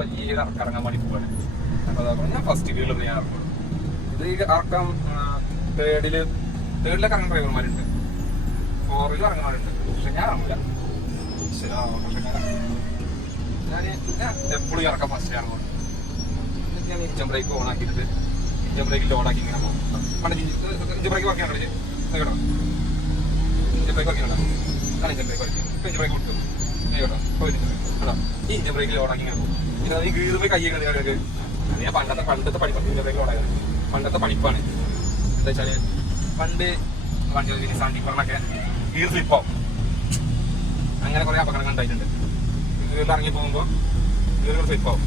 വലിയ ഇറക്കാൻ വേണ്ടി പോവാണ്. അപ്പൊ അതുകൊണ്ട് ഞാൻ ഫസ്റ്റ് ഗിയറിൽ ഞാൻ ഇറങ്ങുള്ളൂ. ഇത് ഈ ഇറക്കം തേർഡിലൊക്കെ ഇറങ്ങുന്ന ഡ്രൈവർമാരുണ്ട്, ഫോറിലും ഇറങ്ങുന്നവരുണ്ട്. പക്ഷെ ഞാൻ ഇറങ്ങില്ല. ഞാൻ എപ്പോഴും ഇറക്കാം ഫസ്റ്റ് ഇറങ്ങുള്ളൂ. എന്നിട്ട് ഞാൻ ഇഞ്ചൻ ബ്രേക്ക് ഓൺ ആക്കിയിട്ട് ഇഞ്ചൻ ബ്രേക്ക് ലോഡാക്കി ഇങ്ങനെ പോകും. പണ്ട് ഇഞ്ചൻ ബ്രേക്ക് വർക്ക് ചെയ്യണം കേട്ടോ. ഇഞ്ചൻ ബ്രേക്ക് വർക്ക് ചെയ്യണം. ഇഞ്ചൻ ബ്രേക്ക് വർക്ക് ചെയ്യും. ഇഞ്ചൻ ബ്രേക്ക് കൊടുക്കും കേട്ടോ. കേട്ടോ ഈ ഇഞ്ചൻ ബ്രേക്ക് ലോഡാക്കി ഇങ്ങനെ പോകും. പിന്നെ അത് ഈ ഗീറുമ്പോൾ കൈയൊക്കെ നിങ്ങൾക്ക് അത് ഞാൻ പണ്ടത്തെ പഠിപ്പാണ്. ഇഞ്ചൻ ബ്രേക്ക് ലോഡായത് പണ്ടത്തെ പഠിപ്പാണ്. എന്താ വെച്ചാൽ പണ്ട് വണ്ടി പിന്നെ സാൻഡിപ്പറിനൊക്കെ ഗീർ സ്ലിപ്പാവും. അങ്ങനെ കുറെ അപകടങ്ങൾ ഉണ്ടായിട്ടുണ്ട്. ഗീറിൽ ഇറങ്ങി പോകുമ്പോൾ ഗീറുകൾ സ്ലിപ്പാവും.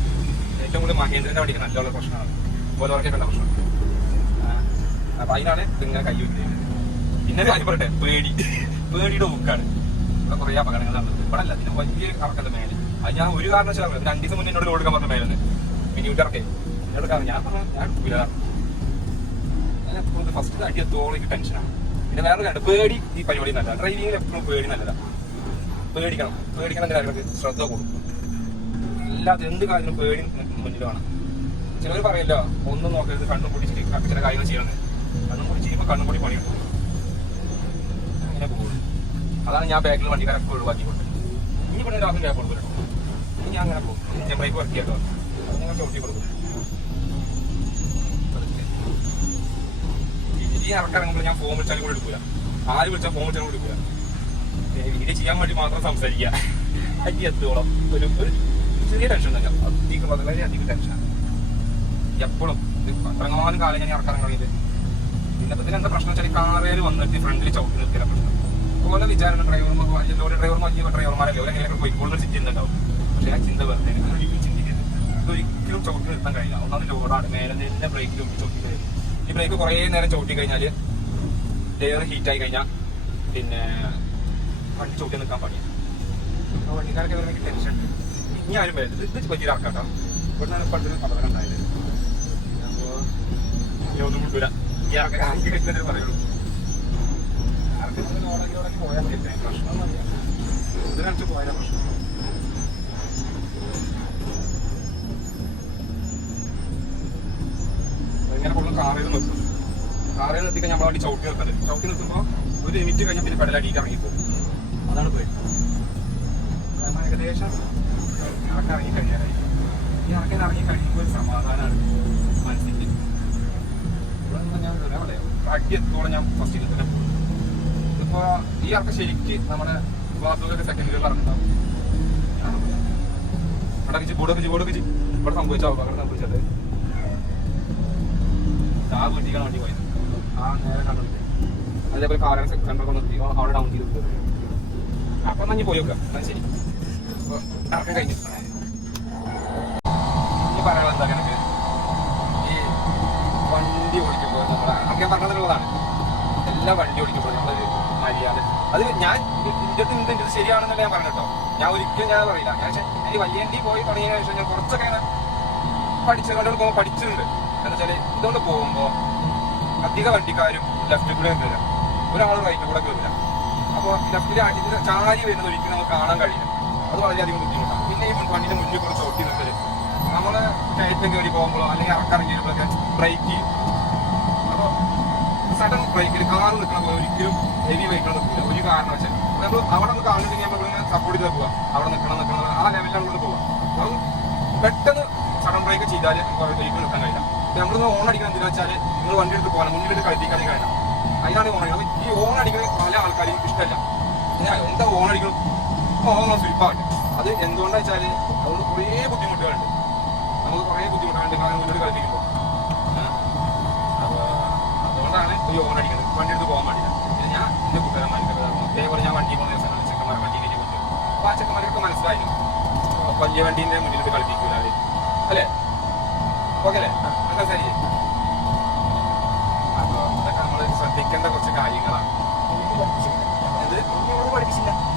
ഏറ്റവും കൂടുതൽ മഹേന്ദ്രന്റെ വണ്ടിക്ക് നല്ലുള്ള പ്രശ്നമാണ്, ബോലോറൊക്കെ ഉള്ള പ്രശ്നം. അപ്പൊ അതിനാണ് ഇങ്ങനെ കൈ വെക്കുന്നത്. പിന്നെ കാര്യം പറയട്ടെ, പേടിയുടെ ഊക്കാണ്. ഇവിടെ കുറെ അപകടങ്ങൾ നടന്നത്. ഇവിടെ അല്ല, ഇതിന് വലിയ ഇറക്കല്ല മേലെ. അത് ഞാൻ ഒരു കാരണം വെച്ചാൽ 2 ദിവസം മുന്നേ എന്നോട് കൊടുക്കാൻ പറഞ്ഞ മേലെന്ന് മിനിയൂട്ട് ഇറക്കേ എന്നോട് കാരണം ഞാൻ ഫസ്റ്റ് അടി എത്തോളം എനിക്ക് ടെൻഷനാണ്. പിന്നെ വേറെ കാര്യം പേടി ഈ പരിപാടി നല്ലതാണ്. ഡ്രൈവിങ്ങിൽ എപ്പോഴും പേടി നല്ലതാണ്. പേടിക്കണം കാര്യങ്ങൾക്ക് ശ്രദ്ധ കൊടുക്കും. അല്ലാതെ എന്ത് കാര്യത്തിനും പേടി മുന്നിൽ വേണം. ചിലവർ പറയല്ലോ ഒന്നും നോക്കരുത്, കണ്ണും പൊടിച്ചിട്ട് ചില കാര്യങ്ങൾ ചെയ്യണമെന്ന്. കണ്ണും പൊടി ചെയ്യുമ്പോൾ കണ്ണും പൊടി പണിയെടുക്കും. അങ്ങനെ പോകും. അതാണ് ഞാൻ ബാക്കിൽ വണ്ടിക്കാരൊക്കെ ഒഴിവാക്കിക്കൊണ്ട് ഇനി പിന്നെ രാത്രി ഗ്യാപ്പ് കൊടുക്കും. ഇനി ഞാൻ അങ്ങനെ പോകും. ഇഞ്ചൻ ബ്രേക്ക് വർക്ക് ചെയ്യട്ടോ, അത് നിങ്ങൾ ചവിട്ടി കൊടുക്കും. ഈ ഇറക്കിറങ്ങുമ്പോൾ ഞാൻ ഫോൺ വിളിച്ചാലും കൂടെ എടുക്കൂല. ആര് വിളിച്ചാൽ ഫോൺ വിളിച്ചാലും കൂടെ എടുക്കൂല. വീഡിയോ ചെയ്യാൻ വേണ്ടി മാത്രം സംസാരിക്കുക. അതി എത്തോളം ഒരു ചെറിയ ടെൻഷൻ തന്നെ, വളരെയധികം ടെൻഷനാണ് എപ്പോഴും. ഇറങ്ങാനും കാലം ഞാൻ ഇറക്കാനിറങ്ങിയത്. പിന്നെ എന്താ പ്രശ്നം വെച്ചാൽ കാറേൽ വന്നിട്ട് ഫ്രണ്ടിൽ ചവിട്ടി നിർത്തിയ പ്രശ്നം. അതുപോലെ വിചാരണ ഡ്രൈവർമാർ ലോറി ഡ്രൈവർമാർ വലിയ ഡ്രൈവർമാരല്ലേ ഓരോ പോയിക്കോളുന്ന ചിന്ത ഉണ്ടാവും. പക്ഷെ ആ ചിന്ത വെറുതെ ഒരിക്കലും ചിന്തിക്കരുത്. ഇതൊരിക്കലും ചവിട്ടി നിർത്താൻ കഴിയില്ല. ഒന്നാമത് ലോഡാണ്, മേലെ തന്നെ ബ്രേക്കിലും ചവിട്ടി കഴിയും. ഈ ബ്രേക്ക് കുറേ നേരം ചവിട്ടി കഴിഞ്ഞാൽ ലെയർ ഹീറ്റായി കഴിഞ്ഞാൽ പിന്നെ വണ്ടി ചവിട്ടി നിൽക്കാൻ പാടില്ല. അപ്പോൾ വണ്ടിക്കാരൊക്കെ എനിക്ക് ടെൻഷൻ. ഇനി ആരും വരുന്നത് ഇത് വലിയൊരു ഇറക്കാട്ടോ. ഇവിടെ നിന്നാണ് പണ്ടൊരു അപകടം ഉണ്ടായത്. അപ്പോൾ ഒന്നും കൊണ്ടുവരാ ഈ ഇറക്കി കഴിക്കുന്നതിന് പറയുള്ളൂ. ലോഡാക്കി പോയാൽ മതി, പ്രശ്നം അറിയാം. ഇതിനനുസരിച്ച് പോയാൽ പ്രശ്നം. ഇങ്ങനെ കൂടുതൽ കാറിൽ നിർത്തും. കാറിൽ നിർത്തിക്കാൻ നമ്മളെ വണ്ടി ചവിട്ടി നിർത്തത്. ചവിട്ടി നിർത്തുമ്പോൾ ഒരു മിനിറ്റ് കഴിഞ്ഞാൽ പിന്നെ പെടലടിക്ക് ഇറങ്ങിപ്പോകും. അതാണ് പോയി. കാരണം ഏകദേശം ഇറക്കാൻ ഇറങ്ങിക്കഴിഞ്ഞാലായി. ഈ ഇറങ്ങി കഴിയുമ്പോൾ ഒരു സമാധാനമാണ് മനസ്സിൻ്റെ. ഇവിടെ ഞാൻ പറയാം അടി എത്തോളം ഞാൻ ഫസ്റ്റ് തന്നെ പോകും. ഇതിപ്പോൾ ഈ ഇറക്കം ശരിക്ക് നമ്മുടെ ക്ലാസ്സുകളൊക്കെ സെക്കൻഡുകളിൽ ഇറങ്ങുന്നുണ്ടാവും. ഇവിടെ ബോർഡൊക്കെ ഇവിടെ സംഭവിച്ചത് ആ വീട്ടിലേക്കാണ് വണ്ടി പോയത്. ആ നേരെ കണ്ടിട്ട് അതേപോലെ കാറാൻ സെന്ററൊക്കെ നിർത്തി അവിടെ ഡൗൺ ചെയ്ത് അപ്പൊ എന്നാ പോയി നോക്കാം. എന്നാൽ ശരി, ഇറക്കം കഴിഞ്ഞു. ഇനി പറയാനുള്ള എന്താ കണക്ക് ഈ വണ്ടി ഓടിക്കുമ്പോൾ ഞാൻ പറഞ്ഞതിലുള്ളതാണ്. എല്ലാ വണ്ടി ഓടിക്കുമ്പോൾ നമ്മളൊരു മര്യാദ, അത് ഞാൻ ഇതിന്റെ ശരിയാണെന്നല്ല ഞാൻ പറഞ്ഞു കേട്ടോ. ഞാൻ ഒരിക്കലും ഞാൻ പറയില്ല. ഞാൻ വലിയ വണ്ടി പോയി തുടങ്ങിയതിനു ശേഷം ഞാൻ കുറച്ചൊക്കെ ഇങ്ങനെ പഠിച്ചിട്ടുണ്ട്. എന്താ വെച്ചാൽ ഇതുകൊണ്ട് പോകുമ്പോൾ അധിക വണ്ടിക്കാരും ലെഫ്റ്റിൽ കൂടെ കയറില്ല, ഒരാൾ റൈറ്റിൽ കൂടെ കയറില്ല. അപ്പോൾ ലെഫ്റ്റിൽ അടിച്ച് ചാരി വരുന്നത് ഒരിക്കലും നമുക്ക് കാണാൻ കഴിയില്ല. അത് വളരെയധികം ബുദ്ധിമുട്ടാണ്. പിന്നെ ഈ വണ്ടിന്റെ മുന്നിൽ കൂടെ ചവിട്ടി നിൽക്കല്, നമ്മൾ കയറ്റം കയറി പോകുമ്പോഴോ അല്ലെങ്കിൽ ഇറക്കിറങ്ങിയപ്പോഴൊക്കെ ബ്രേക്ക് ചെയ്യും. അപ്പോൾ സഡൻ ബ്രേക്കിൽ കാർ നിൽക്കണ പോലെ ഒരിക്കലും ഹെവി വെഹിക്കിൾ നിൽക്കില്ല. ഒരു കാരണവശാലും നമ്മൾ അവിടെ നിന്ന് കാണുന്നുണ്ടെങ്കിൽ നമ്മൾ ഇവിടെ സപ്പോർട്ട് ചെയ്ത് പോവുക. അവിടെ നിൽക്കണം ആ ലെവലിലാണ് ഇവിടെ പോവുക. അപ്പം പെട്ടെന്ന് സഡൻ ബ്രേക്ക് ചെയ്താൽ വെഹിക്കിൾ നിൽക്കാൻ കഴിയില്ല. നമ്മളൊന്ന് ഓൺ അടിക്കണം എന്തെന്ന് വെച്ചാൽ നിങ്ങൾ വണ്ടി എടുത്ത് പോകാൻ മുന്നിലെടുത്ത് കളിപ്പിക്കാനേ കഴിയണം. അതിനാണ് ഓൺ അടിക്കുന്നത്. ഈ ഓൺ അടിക്കുന്നത് പല ആൾക്കാരും ഇഷ്ടമല്ല. എന്താ ഓൺ അടിക്കണം, ഓൺ സ്ലിപ്പാകട്ടെ. അത് എന്തുകൊണ്ടാ വെച്ചാൽ അതുകൊണ്ട് കുറേ ബുദ്ധിമുട്ടുകളുണ്ട്. നമുക്ക് കുറേ ബുദ്ധിമുട്ടുണ്ട് കാരണം മുന്നോട്ട് കളിപ്പിക്കുമ്പോൾ. അപ്പോൾ അതുകൊണ്ടാണ് ഈ ഓൺ അടിക്കുന്നത്, വണ്ടി എടുത്ത് പോകാൻ പാടില്ല. പിന്നെ ഞാൻ എൻ്റെ കൂട്ടുകാരന്മാർക്ക് അതേപോലെ ഞാൻ വണ്ടി പോകുന്ന ദിവസങ്ങളിൽ ചെക്കന്മാരെ വണ്ടി കയറ്റി കൊടുത്തു. അപ്പോൾ ആ ചെക്കന്മാരൊക്കെ മനസ്സിലായിരുന്നു വലിയ വണ്ടീൻ്റെ മുന്നിൽ കളിപ്പിക്കൂല അല്ലേ. ഓക്കെ അല്ലേ, എന്താ ശരി. അപ്പോൾ അതൊക്കെ നമ്മൾ ശ്രദ്ധിക്കേണ്ട കുറച്ച് കാര്യങ്ങളാണ്.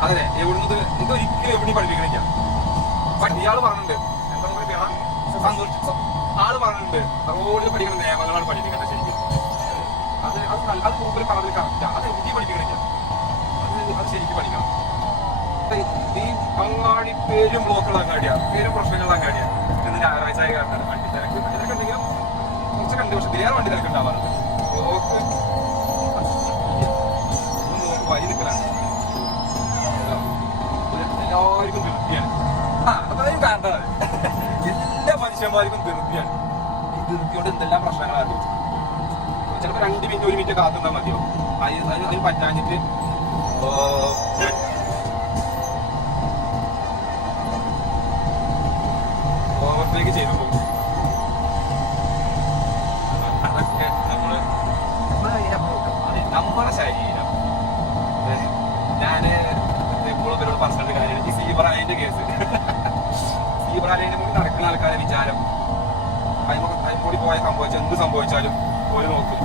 അതെ, എവിടുന്നത് ഇതൊരിക്കലും എവിടെയും പഠിപ്പിക്കണില്ല. ഇയാള് പറഞ്ഞിട്ടുണ്ട്, എന്താ പറയുക, ആള് പറഞ്ഞിട്ടുണ്ട് റോഡിൽ പഠിക്കുന്ന നിയമങ്ങളാണ് പഠിപ്പിക്കേണ്ടത്. ശരിക്കും അത് മൂപ്പര് പറഞ്ഞത് കറക്റ്റാ. അത് എവിടെയും പഠിപ്പിക്കണില്ല. അത് ശരിക്കും പഠിക്കണം. ഈ അങ്ങാടി പേരും ബ്ലോക്കുള്ള അങ്ങാടിയാണ്, പേരും പ്രശ്നങ്ങളുള്ള അങ്ങാടിയാണ്. ഇന്ന് ഞായറാഴ്ച ആയ കാരണം വണ്ടി തിരക്ക് ഉണ്ടെങ്കിലും കുറച്ചൊക്കെ ഉണ്ട്. പക്ഷെ വേറെ വണ്ടി തിരക്ക് ഉണ്ടാവാറുണ്ട്. ബ്ലോക്ക് വരി നിൽക്കലാണ്. എല്ലാവർക്കും ധൃതിയാണ്. അതായത് കാണേണ്ടത് എല്ലാ മനുഷ്യന്മാർക്കും ധൃതിയാണ്. ഈ ധൃതിയോട് എന്തെല്ലാം പ്രശ്നങ്ങളാണ്. ചിലപ്പോൾ 2 മിനിറ്റ് 1 മിനിറ്റ് കാത്തുനിന്നാൽ മതിയോ? അതിന് പറ്റാഞ്ഞിട്ട് ഓവർടേക്ക് ചെയ്തു പോകും. അതൊക്കെ നമ്മുടെ ശരീരം. ഞാന് എപ്പോഴും പേരോട് പറഞ്ഞ കാര്യമാണ് ഈ സീബ്രാലൈൻ്റെ കേസ്. സീബ്രാലൈൻ്റെ മുന്നിൽ നടക്കുന്ന ആൾക്കാരെ വിചാരം അതിൽ പോയ സംഭവിച്ചാൽ എന്ത് സംഭവിച്ചാലും ഒരു നോക്കും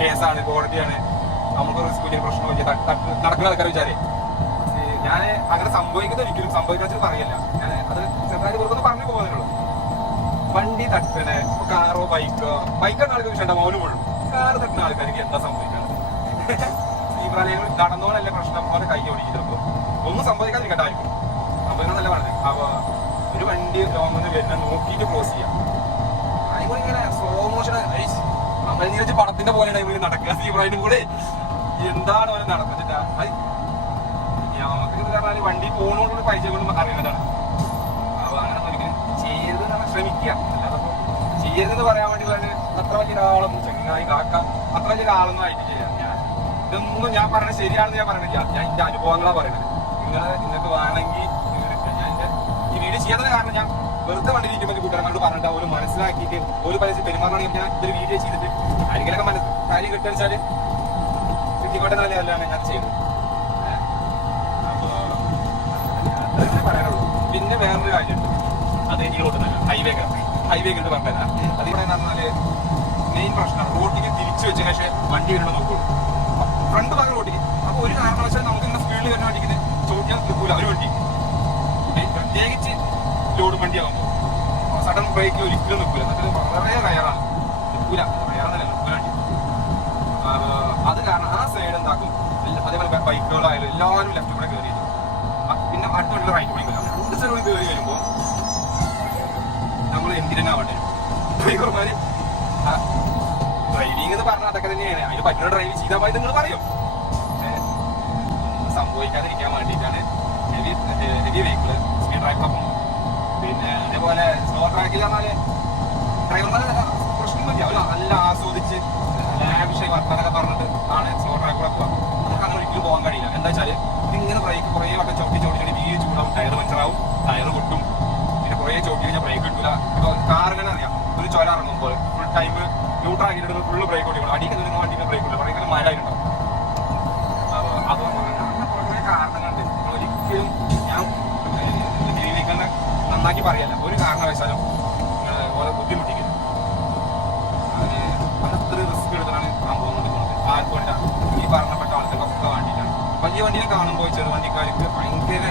കേസാണ്, കോടതിയാണ്, നമുക്ക് റിസ്ക് വലിയ പ്രശ്നമില്ല, നടക്കുന്ന ആൾക്കാരെ വിചാരേ. ഞാൻ അങ്ങനെ സംഭവിക്കുന്നത് ഒരിക്കലും സംഭവിക്കാൻ പറയല്ല. ഞാൻ അത് ചെറുതായിട്ട് വെറുതെ പറഞ്ഞു പോകുന്നതിനുള്ളൂ. വണ്ടി തട്ടണ കാറോ ബൈക്കാണ് ആൾക്കാർ വിഷയം മൗനം മുഴുവൻ. കാറ് തട്ടുന്ന ആൾക്കാർക്ക് എന്താ സംഭവിക്കുന്നത്? സീബ്രാലൈനിൽ നടന്നോളല്ല പ്രശ്നം, അവരെ കൈ ഓടിക്കുന്നപ്പോ ഒന്നും സംഭവിക്കാതിരിക്കട്ടായിരിക്കും. സംഭവിക്കാന്നല്ല പറഞ്ഞത്. അപ്പൊ ഒരു വണ്ടി ലോങ്ങിന് വരുന്ന നോക്കിയിട്ട് ക്രോസ് ചെയ്യാം. അതിന് ഇങ്ങനെ സ്ലോ മോഷൻ അമൽനീരജ് പടത്തിന്റെ പോലെയാണ് ഇവര് നടക്കുക. സീബ്രാലൈനും കൂടെ എന്താണ് അവര് നടന്നിട്ടാ അത് നമുക്ക് ഇത് പറഞ്ഞാൽ വണ്ടി പോകണോണ്ടുള്ള പരിചയങ്ങളും അറിയുന്നതാണ്. അപ്പൊ അങ്ങനെ ഒരിക്കലും ചെയ്യരുത് ശ്രമിക്കുക. അല്ലാതെ ചെയ്യരുതെന്ന് പറയാൻ വേണ്ടി പറഞ്ഞ് അത്ര വലിയ ഒരാളൊന്നും ചെങ്ങായി കാക്ക അത്ര വലിയ ഒരാളൊന്നും ആയിട്ട് ചെയ്യാം. ഇതൊന്നും ഞാൻ പറയുന്നത് ശരിയാണെന്ന് ഞാൻ പറയണില്ല. ഞാൻ എന്റെ അനുഭവങ്ങളാണ് പറയുന്നത്. നിങ്ങൾക്ക് വേണമെങ്കിൽ ഞാൻ എന്റെ ഈ വീഡിയോ ചെയ്യാത്ത കാരണം ഞാൻ വെറുതെ വണ്ടി ഇരിക്കുമ്പോൾ കൂട്ടുകാരോട് പറഞ്ഞിട്ട് ഒരു മനസ്സിലാക്കിയിട്ട് ഒരു പൈസ പെരുമാറണമെങ്കിൽ ഞാൻ ഇതൊരു വീഡിയോ ചെയ്തിട്ട് ആരെങ്കിലൊക്കെ കാര്യം കിട്ടുവെച്ചാല് കിട്ടിക്കോട്ടെ നല്ലതല്ലാണ് ഞാൻ ചെയ്തത്. അപ്പൊ പറയാനുള്ളൂ. പിന്നെ വേറൊരു കാര്യമുണ്ട്, അത് ഈ റോഡിൽ ഹൈവേ കണ്ട് പറഞ്ഞല്ല. അതിവിടെ പറഞ്ഞാല് മെയിൻ പ്രശ്നം റോഡിലേക്ക് തിരിച്ചു വെച്ച ശേഷം വണ്ടി വരുമ്പോൾ നോക്കുള്ളൂ. ഫ്രണ്ട് ഭാഗം റോഡിലേക്ക്. അപ്പൊ ഒരു കാരണവശാലും നമുക്ക് ഇങ്ങനെ സ്പീഡിൽ വരുന്ന വണ്ടിക്ക് ചോദിക്കാൻ നിൽക്കൂല ഒരു വണ്ടി. പ്രത്യേകിച്ച് ലോഡ് വണ്ടി ആകുമ്പോൾ സഡൻ ബ്രേക്കിൽ ഒരിക്കലും നിൽക്കൂല. എന്നിട്ട് വളരെ റയറാണ്, നിൽക്കൂല, റയറെന്നല്ല നിൽക്കൂല വണ്ടി. അത് കാരണം ആ സൈഡ് എന്താക്കും, അതേപോലെ ബൈക്കുകളായാലും എല്ലാവരും ലെഫ്റ്റ് കൂടെ കയറി. പിന്നെ അടുത്ത വണ്ടിയിൽ റൈറ്റ് കൂടെ കയറി. 2 സൈഡ് കയറി വരുമ്പോൾ നമ്മൾ എന്തിനാ വേണ്ടി ഡ്രൈവർമാര് ഡ്രൈവിംഗ് എന്ന് പറഞ്ഞാൽ അതൊക്കെ തന്നെയാണ്. അതിന് പറ്റുന്ന ഡ്രൈവ് ചെയ്താൽ മതി നിങ്ങൾ പറയും. സംഭവിക്കാതിരിക്കാൻ വേണ്ടിയിട്ടാണ് ഹെവി വെഹിക്കിള് സ്പീഡ് ട്രാക്കിലൊക്കെ പോകുന്നത്. പിന്നെ അതേപോലെ സ്ലോ ട്രാക്കിൽ പറഞ്ഞാല് ഡ്രൈവർമാരെ പ്രശ്നമൊന്നുമില്ല. അവർ നല്ല ആസ്വദിച്ച് ലാവിഷായി വർത്താനൊക്കെ പറഞ്ഞിട്ട് ആണ് സ്ലോ ട്രാക്കിലൂടെ പോകാം. നമുക്ക് അങ്ങനെ ഒരിക്കലും പോകാൻ കഴിയില്ല. എന്താ വെച്ചാൽ ഇതിങ്ങനെ ബ്രേക്ക് കുറേ വട്ടം ചവിട്ടി വീട് ചൂടാവും, ടയർ പഞ്ചറാവും, ടയർ പൊട്ടും. പിന്നെ കുറേ ചവിട്ടി കഴിഞ്ഞാൽ ബ്രേക്ക് കിട്ടില്ല. ഇപ്പോൾ കാറിങ്ങനെ അറിയാം, ഒരു ചുരം ഇറങ്ങുമ്പോൾ ഫുൾ ടൈം ന്യൂട്രാക്കിയിട്ട് ഫുള്ള് ബ്രേക്ക് ഓടിക്കണം. അടിക്കുന്ന നിങ്ങൾ വണ്ടിക്ക് ബ്രേക്ക് ഇല്ല, പറയുന്നത് മരമായിട്ടുണ്ടാവും. അത് കുറേ കാരണങ്ങളുണ്ട്. ഒരിക്കലും ഞാൻ ജീവിക്കുന്ന നന്നാക്കി പറയല്ല, ഒരു കാരണവശാലും ഓരോ ബുദ്ധിമുട്ടിക്കുന്നത്. അത്ര റിസ്ക് എടുത്തിട്ടാണ് സംഭവം കൊണ്ടിരിക്കുന്നത്. ആർക്ക് വേണ്ടിയിട്ടാണ്? ഈ പറഞ്ഞപ്പെട്ട ആൾക്കാർക്കൊക്കെ വേണ്ടിയിട്ടാണ്. വലിയ വണ്ടിയെ കാണുമ്പോൾ ചെറു വണ്ടിക്കാർക്ക് ഭയങ്കര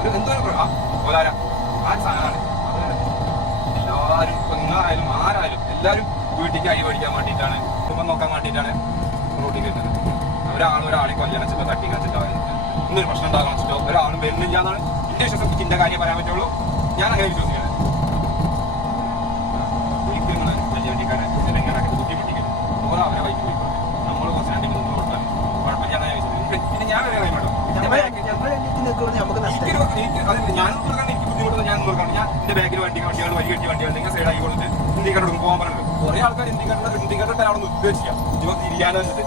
ഒരു എന്തോ പോലാര ആ ഒരു സാധനമാണ്. അത് എല്ലാവരും ഇപ്പൊ നിങ്ങളായാലും ആരായാലും എല്ലാവരും വീട്ടിലേക്ക് അരി മേടിക്കാൻ വേണ്ടിയിട്ടാണ്, കുടുംബം നോക്കാൻ വേണ്ടിയിട്ടാണ് റോഡിൽ വരുന്നത്. ഒരാളെ കൊല്ലാൻ വെച്ചിട്ടോ തട്ടി വെച്ചിട്ടോ ഇന്നൊരു പ്രശ്നം ഉണ്ടാകാൻ വെച്ചിട്ടോ ഒരാളും വരുന്നില്ല എന്നാണ് എന്റെ വിശ്വാസം. ചിന്ത കാര്യം പറയാൻ പറ്റുള്ളൂ. ഞാൻ അങ്ങനെ വിശ്വസിക്കുന്നത്. ഒരിക്കലും വലിയ വണ്ടിക്കാരെ എങ്ങനെ ബുദ്ധിമുട്ടിക്കും. ഓരോ അവരെ വൈകി പോയിക്കോട്ടെ. നമ്മൾ കുറച്ച് രണ്ടിൽ നിന്ന് കൊടുത്താൽ കുഴപ്പമില്ല. പിന്നെ ഞാൻ വേറെ കാര്യം ഞാനും നിർക്കാണ്ട് എനിക്ക് ബുദ്ധിമുട്ടുന്നത് ഞാൻ നിർക്കാണ്ട്. ഞാൻ എന്റെ ബാഗിൽ വണ്ടികൾ വലിയ വണ്ടികൾ നിങ്ങൾ സൈഡാക്കി കൊടുത്തിട്ട് ഇന്ത്യക്കാരോട് പോകാൻ പറഞ്ഞിട്ടുണ്ട്. കുറെ ആൾക്കാർ ഇന്ത്യക്കാരുടെ അവിടെ നിർത്തുക ചെയ്യാം. ഇവ തിരിയാനോ വെച്ചിട്ട്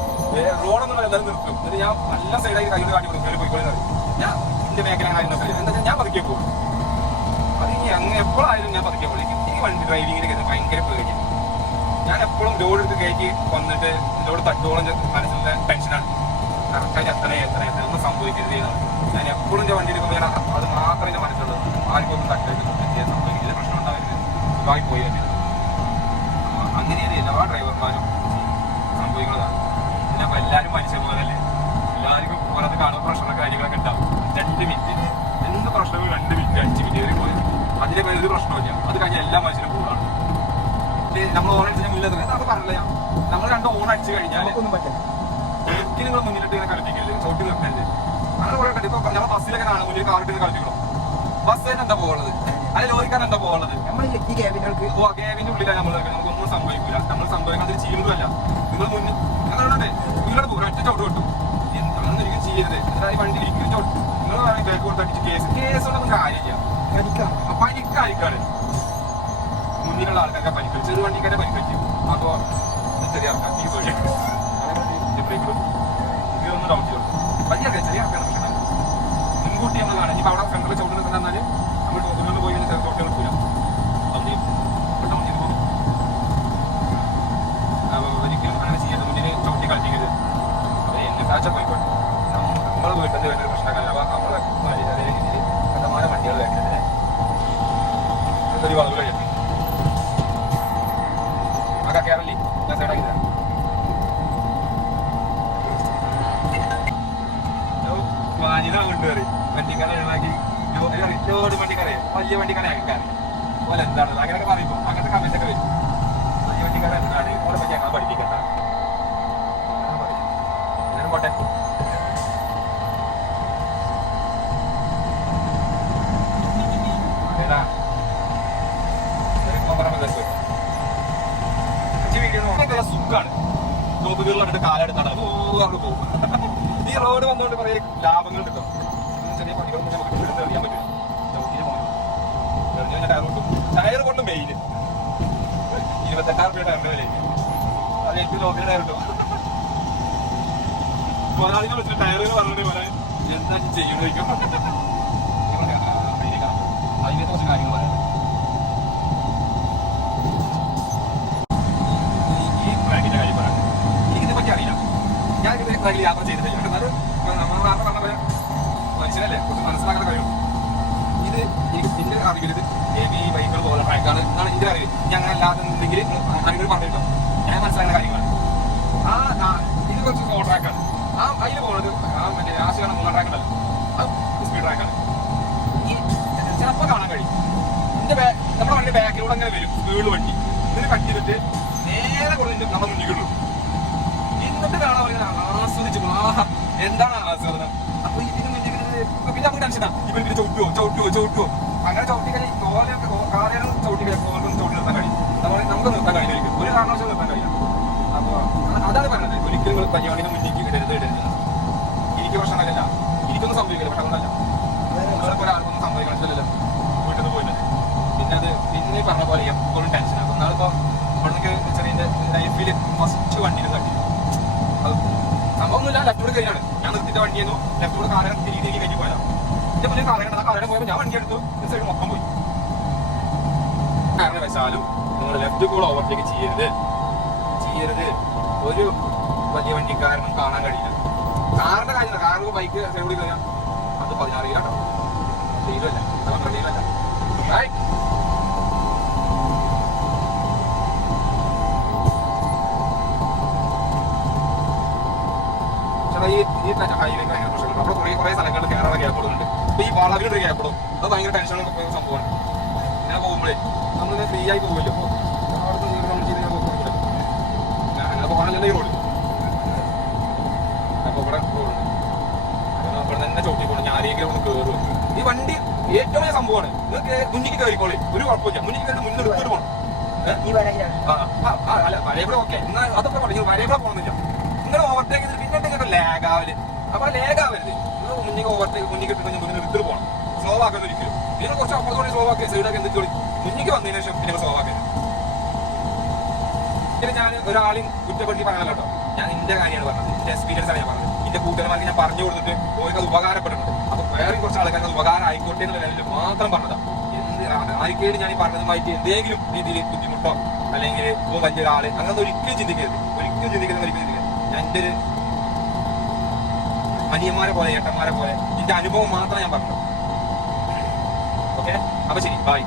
റോഡൊന്നും എന്തായാലും നിർത്തും. എന്നിട്ട് ഞാൻ നല്ല സൈഡാക്കി കയ്യിൽ കാട്ടി കൊടുക്കും, പോയിക്കോളെ. ഞാൻ എന്റെ ബാഗിൽ അങ്ങനെ നോക്കില്ല. എന്താ വെച്ചാൽ ഞാൻ പതുക്കെ പോകും. അത് ഇനി അങ്ങനെ എപ്പോഴായാലും ഞാൻ പതുക്കെ പോകും. എനിക്ക് വണ്ടി ഡ്രൈവിങ്ങിലേക്ക് ഭയങ്കര പേടിയാണ്. ഞാൻ എപ്പോഴും ലോഡ് എടുത്ത് കയറ്റി വന്നിട്ട് ലോഡ് തട്ടോളം മനസ്സിലുള്ള ടെൻഷനാണ്. കറക്റ്റായിട്ട് എത്ര ഒന്നും സംഭവിക്കരുത് എന്നാണ് ഞാൻ എപ്പോഴും എൻ്റെ വണ്ടി എടുക്കുമ്പോൾ ഞാൻ അത് മാത്രമേ എൻ്റെ മനസ്സിലുള്ളത്. ആർക്കും ഒന്നും തട്ടായിട്ട് സംഭവിക്കില്ല, പ്രശ്നം ഉണ്ടാവില്ല, സുഖമായി പോയി തന്നെ. അങ്ങനെയാണ് എല്ലാ ഡ്രൈവർമാരും സംഭവിക്കുന്നതാണ്. പിന്നെ അപ്പോൾ എല്ലാവരും മനുഷ്യ പോലല്ലേ, എല്ലാവർക്കും ഓരോന്ന് കാണുന്ന പ്രശ്നങ്ങൾ കാര്യങ്ങളൊക്കെ ഉണ്ടാവും. 2 മിനിറ്റ് എന്ത് പ്രശ്നവും 2 മിനിറ്റ് 5 മിനിറ്റ് കയറി പോയി അതിൻ്റെ പേര് ഒരു പ്രശ്നമില്ല. അത് കഴിഞ്ഞാൽ എല്ലാ മനുഷ്യനും കൂടാണ്. നമ്മൾ ഓൺ അടിച്ചാൽ മുന്നിൽ അത് പറഞ്ഞില്ല. നമ്മൾ 2 ഓൺ അടിച്ചു കഴിഞ്ഞാൽ ഒന്നും പറ്റില്ല. ഒരിക്കലും നിങ്ങൾ മുന്നിലിട്ട് ഇങ്ങനെ കളിപ്പിക്കരുത്, ചോട്ടി നിർത്തരുത്. അങ്ങനെ കുറെ കണ്ടിപ്പോ ഞങ്ങൾ ബസ്സിലൊക്കെ കാണാം മുന്നിൽ കാറിട്ട് കളിപ്പിക്കണം. ബസ് തന്നെ എന്താ പോകുന്നത്? അത് ലോറിക്കാൻ എന്താ പോകുന്നത്? നമ്മൾ ഈ ക്യാബിന്റെ ഉള്ളിലാണ് നമ്മൾ. നമുക്കൊന്നും സംഭവിക്കില്ല. നമ്മൾ സംഭവിക്കാതെ ചെയ്യുന്നതല്ല. നിങ്ങൾ മുന്നിൽ അങ്ങനെ നിങ്ങളുടെ പോകും ഒറ്റ ചവിട്ട് കിട്ടും. അങ്ങനെ ഒരിക്കലും ചെയ്യരുത്. അതായത് വണ്ടി ഒരിക്കലും ചവിട്ട് നിങ്ങൾ വേണമെങ്കിൽ ബാക്ക് കൊടുത്തടിച്ച് കേസ് കൊണ്ടൊന്നും കാര്യമില്ല. പനിക്കാരിക്കാണ് മുന്നിലുള്ള ആൾക്കാർക്ക് പരിക്കും, ചെറു വണ്ടിക്കാരെ പരിക്കും. അപ്പോ ചെറിയ ആൾക്കാർ ഈ തൊഴിൽ ബ്രേക്കിലും ഇതൊന്നും ഡൗൺ ചെയ്യും. വലിയ ചെറിയ ആൾക്കാർ പ്രശ്നം മുൻകൂട്ടി നമ്മൾ കാണാം. ഇപ്പൊ അവിടെ ഫ്രണ്ടിൽ ചവിട്ട് നിൽക്കുന്നെന്നാൽ നമ്മൾ ടോപ്പിലോട്ട് പോയി ചോട്ട് നിൽക്കില്ല. ഡൗൺ ചെയ്ത് പോകും. ഒരിക്കലും അങ്ങനെ ചെയ്യാൻ മുന്നിൽ ചവിട്ടി കളിക്കരുത്. അത് എന്നെ കാഴ്ച പോയിക്കോട്ടെ. നമ്മൾ വീട്ടിൽ വേണ്ട പ്രശ്നമല്ല. അപ്പൊ നമ്മളെ അതേ രീതിയിൽ കണ്ടമാനം വണ്ടികൾ വേണ്ടത് ഒരു വളവ് കഴിയും. ആ കേരളി ഞാൻ സൈഡാക്കി തരാം. വാനിത കൊണ്ടുവരി വണ്ടിക്കാരെ ഒഴിവാക്കി ലോഡ് വണ്ടിക്കാരെ വലിയ വണ്ടിക്കാരെ ആൾക്കാർ പോലെ എന്താണല്ലോ അങ്ങനെയൊക്കെ പറയുമ്പോൾ അങ്ങനത്തെ കമന്റ് ഒക്കെ വരും. വലിയ വണ്ടിക്കാരെ എന്താണ് ഓരെ പറ്റി അങ്ങനെ പഠിപ്പിക്കണ്ട. ഞാൻ പോട്ടെ. അതേടാ സുഖാണ്. ടോപ്പ് വീറിലിട്ട് കാലെടുത്താണ് പറഞ്ഞു പോകും. ഈ റോഡ് വന്നുകൊണ്ട് കുറെ ലാഭങ്ങൾ കിട്ടും. ചെറിയ പണികളൊന്നും നമുക്ക് എടുത്ത് അറിയാൻ പറ്റില്ല. ചവിട്ടിന് പോകണം ടയർ കൊണ്ട് മെയിൻ 28,000 രൂപ ടയറിന്റെ വിലയ്ക്ക് അത് ഏറ്റവും ലോക്കൽ ടയർ കിട്ടും. ഒരാളിനെ വെച്ചിട്ട് ടയറിന് പറഞ്ഞിട്ട് പറയാൻ എന്താ ചെയ്യുന്നതായിരിക്കും. അതിനെ കുറച്ച് കാര്യങ്ങൾ പറയാം. യാത്ര ചെയ്തിട്ട് എന്നാലും നമ്മൾ നേരത്തെ പറഞ്ഞ പോലെ മനുഷ്യനല്ലേ കുറച്ച് മനസ്സിലാക്കാൻ കഴിയും. ഇത് ഇതിന്റെ അറിവിൽ ഇത് ഹെവി ബൈക്കുകൾ പോലെ ട്രാക്കാണ് എന്നാണ് ഇതിന്റെ അറിവ്. ഇനി അങ്ങനെ അല്ലാതെന്നുണ്ടെങ്കിൽ അറിവ് പറഞ്ഞിട്ടോ ഞാൻ മനസ്സിലാക്കുന്ന കാര്യങ്ങളാണ്. ഇത് കുറച്ച് സ്ലോ ട്രാക്കാണ്. അതിൽ പോകുന്നത് മറ്റേ ആശയാണ് 3 ട്രാക്ക് ഉണ്ടല്ലോ, അത് സ്പീഡ് ട്രാക്കാണ്. ഈ ചിലപ്പോൾ കാണാൻ കഴിയും ഇതിന്റെ നമ്മുടെ വണ്ടി ബാക്കിലൂടെ അങ്ങനെ വരും സ്പീഡ് വണ്ടി. ഇതിന് കട്ട് ചെയ്തിട്ട് നേരെ കൊടുത്തിട്ട് നമ്മുടെ മുന്നിൽ കിട്ടും. എന്നിട്ട് കാണാൻ പറയുന്നത് ആസ്വദിച്ചു എന്താണ് ആസ്വാദനം. അപ്പൊ ഇതിന് പിന്നെ നമുക്ക് ടെൻഷനാ ഇവർ പിന്നെ ചവിട്ടുവോ അങ്ങനെ ചവിട്ടിക്കളി കാലയാണ് ചവിട്ടിക്കളി ചവിട്ടി നിർത്താൻ കഴിയും. നമുക്ക് നിർത്താൻ കഴിയില്ല, ഒരു കാരണവശാലും നിർത്താൻ കഴിയില്ല. അപ്പൊ അതാണ് പറഞ്ഞത് ഒരിക്കലും പരിപാടിനെ മുന്നിലേക്ക് ഇടരുത്. എനിക്ക് പ്രശ്നമല്ല, എനിക്കൊന്നും സംഭവിക്കില്ല. പക്ഷെ അതുകൊണ്ടല്ല നിങ്ങളിപ്പോ ഒരാൾക്കൊന്നും സംഭവിക്കണല്ലോ വീട്ടിൽ നിന്ന് പോയിട്ട് പിന്നെ പറഞ്ഞ പോലെ എപ്പോഴും ടെൻഷനാണ്. ഒന്നാളിപ്പോ ഇവിടുന്ന് ചെറിയ ലൈഫിൽ ഫസ്റ്റ് വണ്ടിയിൽ തട്ടി സംഭവമൊന്നുമില്ല. ലെഫ്റ്റോട് കയറിയാണ് ഞാൻ നിർത്തിയിട്ട് വണ്ടിയെന്നു ലെഫ്റ്റോട് കാലം രീതിയിലേക്ക് കയറ്റി പോയതാണ്. എന്റെ മുന്നിൽ കാലം ആ കാലം പോയപ്പോൾ ഞാൻ വണ്ടി എടുത്തു സൈഡ് മൊത്തം പോയി. കാരണം വെച്ചാലും നിങ്ങൾ ലെഫ്റ്റ് കൂടെ ഓവർടേക്ക് ചെയ്യരുത്. ഒരു വലിയ വണ്ടിക്കാരനും കാണാൻ കഴിയില്ല. കാറിന്റെ കാര്യമില്ല, കാറിന് ബൈക്ക് സൈഡ് കയറാം. അത് 16 കേട്ടോ, ഡീലല്ല 12 ഡീലല്ല. ഈ ഹൈവേ ഭയങ്കര പ്രശ്നമുണ്ട്. അവിടെ കുറെ സ്ഥലങ്ങളിൽ കയറാനുള്ള ഗ്യാപ്പ് കൊടുക്കുന്നുണ്ട്. അപ്പൊ ഈ വളവിലൊരു ഗ്യാപ്പ് കൊടുക്കും. അത് ഭയങ്കര ടെൻഷൻ സംഭവമാണ്. ഇങ്ങനെ പോകുമ്പോഴേ നമ്മളിങ്ങനെ ഫ്രീ ആയി പോകുമല്ലോ. അങ്ങനെ പോകാനല്ലേ ഈ റോഡ്. അപ്പൊ ഇവിടെ റോഡുണ്ട്, ഇവിടെ തന്നെ ചോട്ടി പോകണം. ഞാൻ ആരെങ്കിലും ഒന്ന് കയറും. ഈ വണ്ടി ഏറ്റവും വലിയ സംഭവമാണ്. നിങ്ങൾക്ക് മുന്നിക്ക് കയറിക്കോളി, ഒരു കുഴപ്പമില്ല. മുന്നിക്ക് കയറി മുന്നിൽ എടുത്തിട്ട് പോകണം. അല്ല വരയവിടെ ഓക്കെ, എന്നാൽ അതൊക്കെ പറഞ്ഞു വരയവിടെ പോകണമെന്നില്ല. നിങ്ങൾ ഓവർടേക്ക് ചെയ്തിട്ട് പിന്നെ ഇങ്ങനെ ലാഗാവല്. അപ്പൊ ലാഗാവരുത്. നിങ്ങൾ മുന്നിൽ ഓവർടേക്ക് മുന്നിൽ കിട്ടുന്ന മുന്നിൽ എടുത്തിട്ട് പോകണം. സ്ലോ ആക്കരുത് ഒരിക്കലും. നിങ്ങൾ കുറച്ച് അപ്പുറത്തോടെ സ്ലോ ആക്കുക, സൈഡൊക്കെ എന്തൊക്കെ മുന്നിക്ക് വന്നതിന് ശേഷം പിന്നെ സ്ലോ ആക്കരുത്. പിന്നെ ഞാൻ ഒരാളെയും കുറ്റപ്പെടുത്തി പറയാനല്ലോ കേട്ടോ. ഞാൻ എന്റെ കാര്യമാണ് പറഞ്ഞത്, എന്റെ എക്സ്പീരിയൻസ് ആണ് ഞാൻ പറഞ്ഞത്. എന്റെ കൂട്ടുകാരന്മാർക്ക് ഞാൻ പറഞ്ഞു കൊടുത്തിട്ട് ഓർക്ക് അത് ഉപകാരപ്പെടുന്നുണ്ട്. അപ്പൊ വേറെയും കുറച്ച് ആൾക്കാർക്ക് അത് ഉപകാരം ആയിക്കോട്ടെ എന്നുള്ള ലെവലിൽ മാത്രം പറഞ്ഞതാണ്. ആർക്കേലും ഞാൻ ഈ പറഞ്ഞതുമായിട്ട് എന്തെങ്കിലും രീതിയിൽ ബുദ്ധിമുട്ടോ അല്ലെങ്കിൽ ഇപ്പോൾ വലിയൊരാള് അങ്ങനെ ഒരിക്കലും ചിന്തിക്കരുത്. ഞാൻ എൻ്റെ ഒരു അനിയന്മാരെ പോലെ ഏട്ടന്മാരെ പോലെ എന്റെ അനുഭവം മാത്രം ഞാൻ പറഞ്ഞു. ഓക്കെ, അപ്പൊ ശരി, ബൈ.